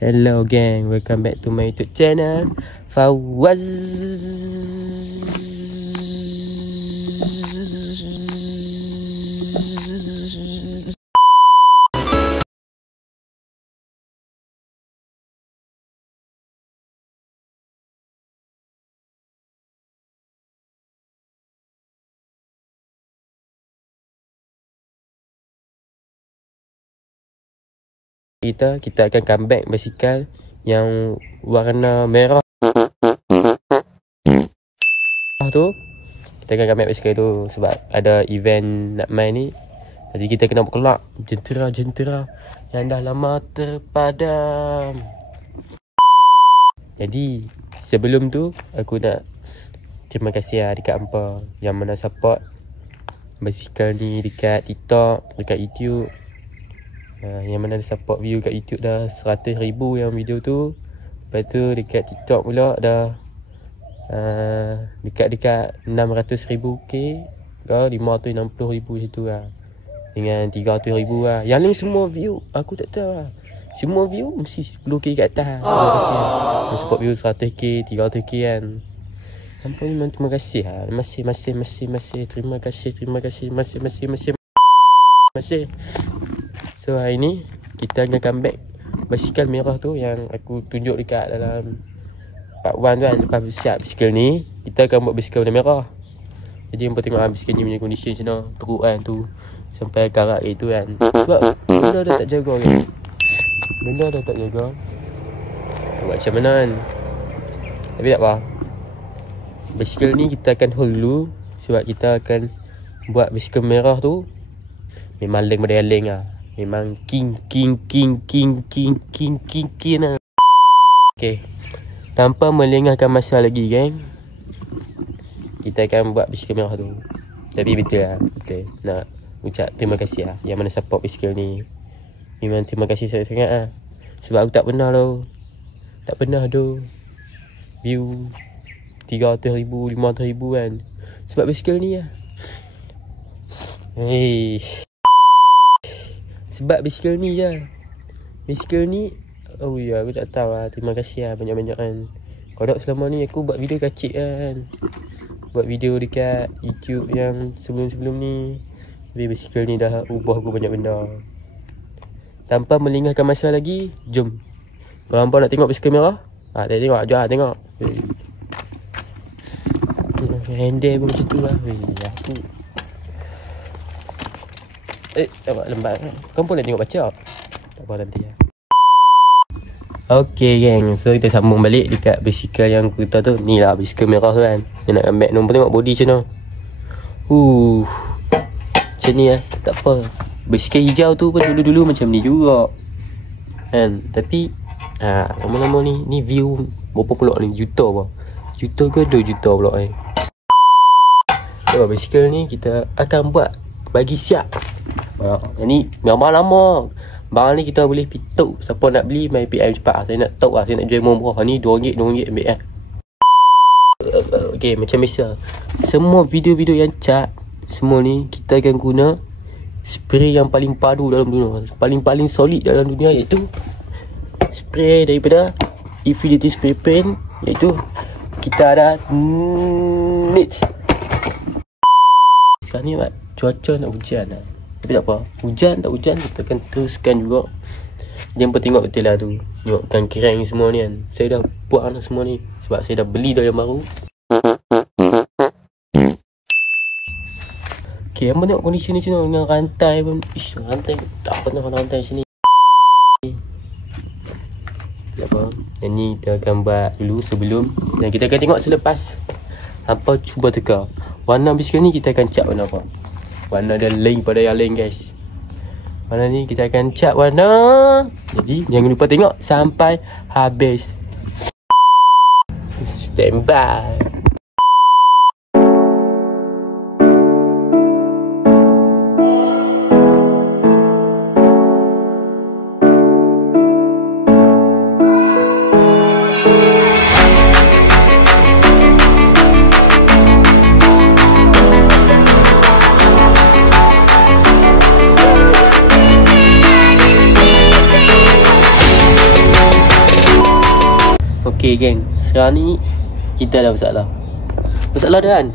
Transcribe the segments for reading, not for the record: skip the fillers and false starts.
Hello gang, welcome back to my YouTube channel Fawaz. Kita akan comeback basikal yang warna merah tu. Kita akan comeback basikal tu sebab ada event nak main ni. Jadi kita kena berkelak jentera-jentera yang dah lama terpadam. Jadi sebelum tu aku nak terima kasih lah dekat hampa yang mana support basikal ni dekat TikTok, dekat YouTube. Yang mana ada support view kat YouTube dah 100,000 yang video tu. Lepas tu dekat TikTok pula dah dekat 600,000 k ke 560,000 situ lah. Dengan 300,000 lah. Yang lain semua view aku tak tahu lah. Semua view mesti 10k kat atas. Terima kasih lah. Support view 100k, 300k kan. Sampai memang terima kasih lah. Masih. Terima kasih. Masih. So hari ni kita akan comeback basikal merah tu yang aku tunjuk dekat dalam part 1 tu kan. Lepas siap basikal ni, kita akan buat basikal warna merah. Jadi hampa tengok basikal ni punya condition macam mana. Teruk kan tu. Sampai karat itu kan. Sebab benda dah tak jaga kan. Buat macam mana kan. Tapi tak apa. Basikal ni kita akan hold dulu. Sebab kita akan buat basikal merah tu memang leng pada leng lah. Memang king lah. Okay, tanpa melengahkan masa lagi geng, kita akan buat basikal merah tu. Tapi betul lah, betul. Nak ucap terima kasih lah yang mana support basikal ni. Memang terima kasih sangat-sangat lah. Sebab aku tak pernah view 300,000, 500,000 kan. Sebab basikal ni lah. Sebab basikal ni je. Basikal ni, oh ya, aku tak tahu lah. Terima kasih lah banyak-banyak kan. Kalau selama ni aku buat video kacik kan. Buat video dekat YouTube yang sebelum-sebelum ni. Tapi basikal ni dah ubah aku banyak benda. Tanpa melengahkan masa lagi, jom. Kalau hampa nak tengok basikal merah, tak tengok, jom tengok. Handle pun macam tu lah. Aku nampak lembat kan. Kau pun nak tengok baca. Tak apa nanti lah. Okay geng, so kita sambung balik dekat basikal yang aku tahu tu. Ni lah basikal merah tu kan. Dia nak comeback. Nombor tengok body macam mana. Macam ni lah. Tak apa. Basikal hijau tu pun dulu-dulu macam ni juga kan. Tapi lama-lama ni view berapa pula ni? Juta apa? Juta ke 2 juta pula kan. So basikal ni kita akan buat bagi siap. Ni memang lama. Barang ni kita boleh pituk. Siapa nak beli main PM cepat. Saya nak tahu lah. Saya nak jual murah. Ni RM2 ambil kan. Okay, macam biasa. Semua video-video yang cat, semua ni kita akan guna spray yang paling padu dalam dunia. Paling solid dalam dunia, iaitu spray daripada Infinity Spray Paint. Iaitu kita ada Nitz. Sekarang ni cuaca nak hujan lah. Tapi tak apa, hujan tak hujan kita akan teruskan juga. Dia pun tengok betul lah tu. Tengokkan kerang semua ni kan. Saya dah buat lah semua ni sebab saya dah beli dah yang baru. Okay, hampa tengok kondisi ni macam mana dengan rantai pun. Rantai tak pernah rantai macam ni. Tak apa. Yang ni kita akan buat dulu sebelum. Dan kita akan tengok selepas hampa cuba teka. Warna basikal ni kita akan cat warna apa. Warna dia lain pada yang lain guys. Warna ni kita akan cat warna. Jadi jangan lupa tengok sampai habis. Stand by. Okay geng, sekarang ni kita ada masalah. Masalah dia kan,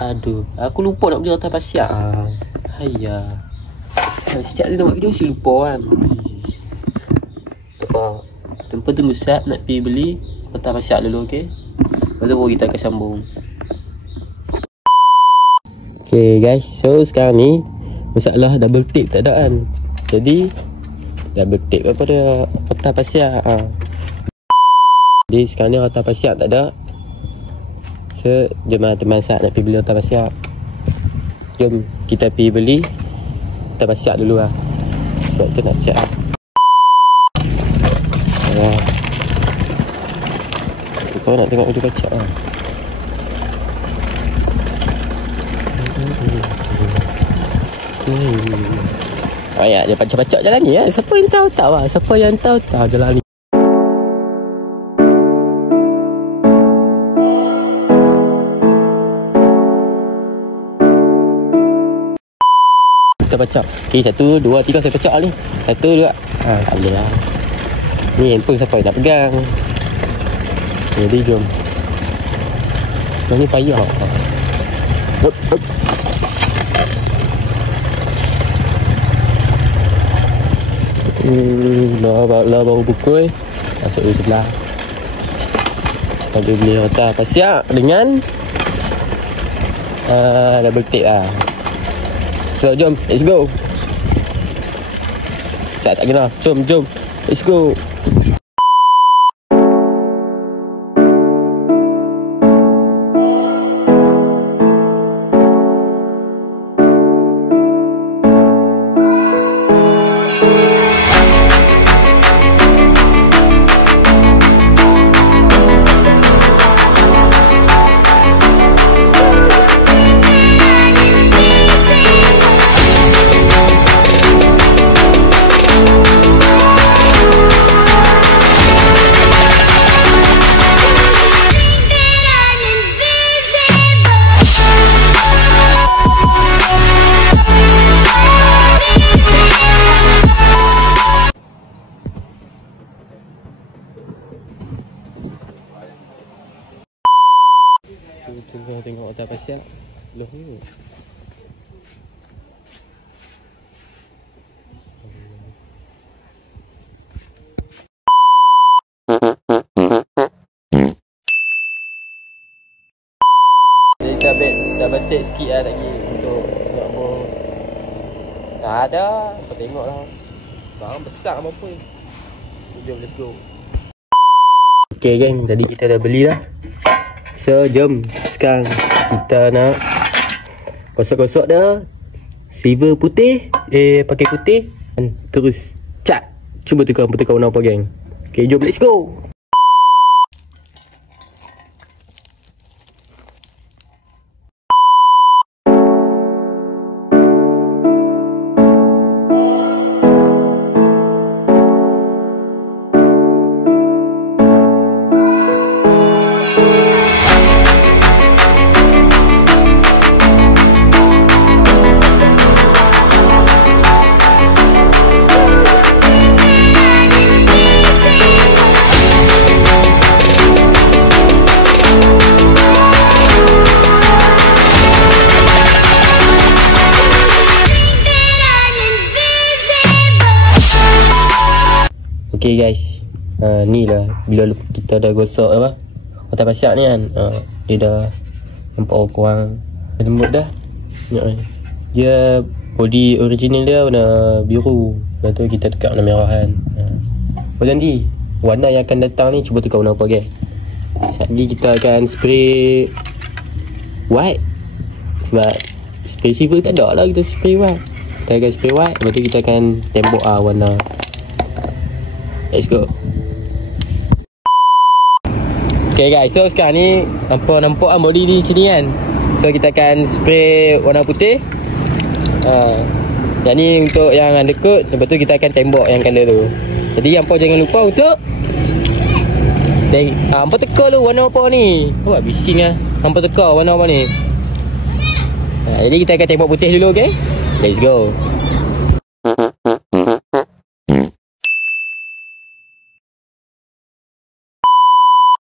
aduh, aku lupa nak beli rotan pasiak. Hayya, setiap kali nak buat video si lupa kan. Tempat tunggu sat nak pergi beli rotan pasiak dulu, okay? Lepas tu baru kita akan sambung. Okay guys, so sekarang ni masalah double tape tak ada kan. Jadi double tape apa dia rotan pasiak. Jadi sekarang ni rotan pasiak tak ada. So jom teman Sat nak pergi beli rotan pasiak. Jom kita pergi beli rotan pasiak dulu lah. Sebab tu nak check lah. Kau nak tengok video kacak lah. Ayat dia pacak-pacak jalan ni ya. Siapa yang tahu tak lah. Siapa yang tahu tak jalan ni. Kita pacak. Okay, 1, 2, 3 saya pacak ni. 1, 2. Tak boleh lah. Ni handphone siapa yang nak pegang. Jadi jom. Yang ni payah. Lah baru pukul. Masuk di sebelah. Kita beli rotan pasiak dengan double tape lah. So jom, let's go. Saya tak kena. Jom, let's go. Tengok rotan pasiak. Loh ni. Kita double take sikit lah lagi untuk nak mau. Tak ada. Kau tengok lah. Barang besar apa. Jom, let's go. Okay geng, tadi kita dah beli dah. So jom sekarang kita nak gosok-gosok dah. Silver putih, pakai putih. Dan terus cat. Cuba tukar warna apa geng. Okay, jom let's go. Okay guys, ni lah bila kita dah gosok apa rotan pasiak ni kan, dia dah nampak kurang lembut dah. Dia body original dia warna biru, lepas tu kita tukar warna merah kan. Nanti warna yang akan datang ni cuba tukar warna apa guys. Sekejap lagi kita akan spray white. Sebab spray silver tak ada lah, kita spray white. Kita akan spray white, lepas tu kita akan tembok warna. Let's go. Okay guys, so sekarang ni nampak body di sini kan. So kita akan spray warna putih. Yang ni untuk yang undercoat. Lepas tu kita akan tembok yang color tu. Jadi hampa jangan lupa untuk hampa teka dulu warna apa ni. Buat bising lah. Hampa teka warna apa ni. Jadi kita akan tembok putih dulu, okay. Let's go.